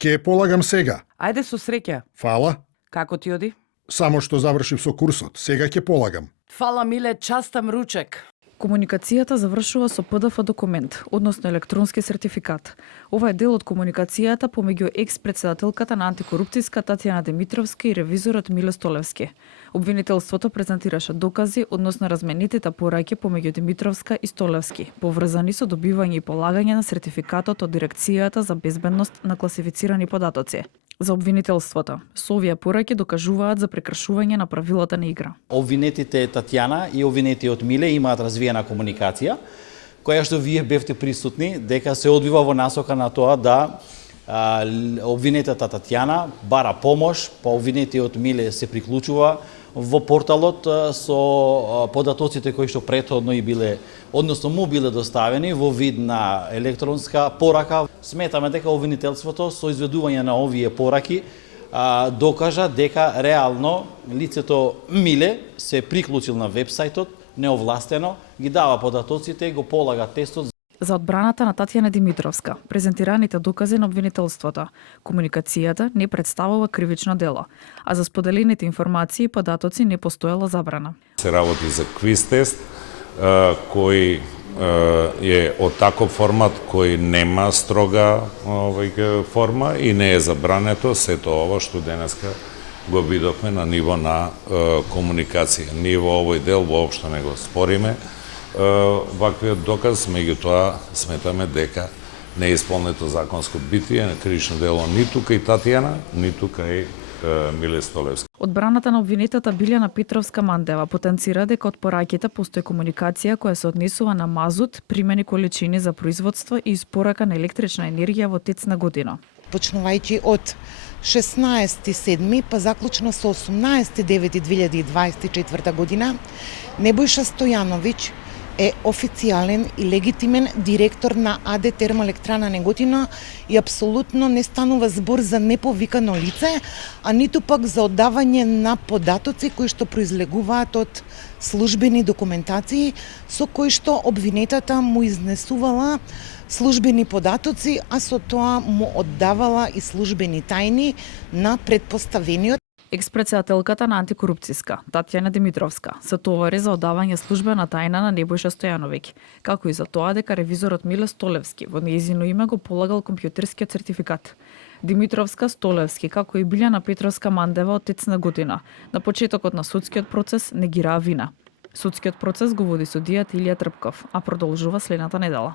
Ке полагам сега. Ајде со среќа. Фала. Како ти оди? Само што завршив со курсот. Сега ќе полагам. Фала, миле, частам ручек. Комуникацијата завршува со PDF документ, односно електронски сертификат. Ова е дел од комуникацијата помеѓу екс-председателката на антикорупцијска Татјана Димитровска и ревизорот Миле Столевски. Обвинителството презентираше докази односно разменетите пораки помеѓу Димитровска и Столевски, поврзани со добивање и полагање на сертификатот од Дирекцијата за безбедност на класифицирани податоци. За обвинителството, со овие пораки докажуваат за прекршување на правилата на игра. Обвинетите Татјана и обвинетиот Миле имаат развиена комуникација, која што вие бевте присутни, дека се одвива во насока на тоа да обвинетата Татјана бара помош, па обвинетиот Миле се приклучува во порталот со податоците кои што претходно и биле, односно му биле доставени во вид на електронска порака. Сметаме дека обвинителството со изведување на овие пораки докажа дека реално лицето Миле се приклучил на вебсајтот неовластено, ги дава податоците, го полага тестот. За одбраната на Татјана Димитровска, презентираните докази на обвинителството, комуникацијата не представува кривично дело, а за споделените информации и податоци не постоела забрана. Се работи за квиз тест, кој е од таков формат кој нема строга форма и не е забрането сето ова што денеска го видовме на ниво на комуникација. Ние во овој дел воопшто не го спориме ваквиот доказ, меѓутоа сметаме дека не е исполнето законско битие на кривично дело ниту кај Татјана, ниту кај Миле Столевски. Одбраната на обвинетата Билјана Петровска Мандева потенцира дека од пораките постои комуникација која се однесува на мазут, примени количини за производство и испорака на електрична енергија во тецна година. Почнувајќи од 16.7. па заклучно со 18.9.2024 година, Небојша Стојановиќ е официјален и легитимен директор на АД Термоелектрана Неготино и апсолутно не станува збор за неповикано лице, а ниту пак за оддавање на податоци кои што произлегуваат од службени документации со кои што обвинетата му изнесувала службени податоци, а со тоа му оддавала и службени тајни на предпоставениот. Екс-председателката на антикорупцијска Татјана Димитровска се товари за оддавање службена тајна на Небојша Стојановиќ, како и за тоа дека ревизорот Миле Столевски во нејзино име го полагал компјутерскиот сертификат. Димитровска, Столевски, како и Билјана Петровска Мандева од тецна година, на почетокот на судскиот процес негираа вина. Судскиот процес го води судијата Илија Трпков, а продолжува следната недела.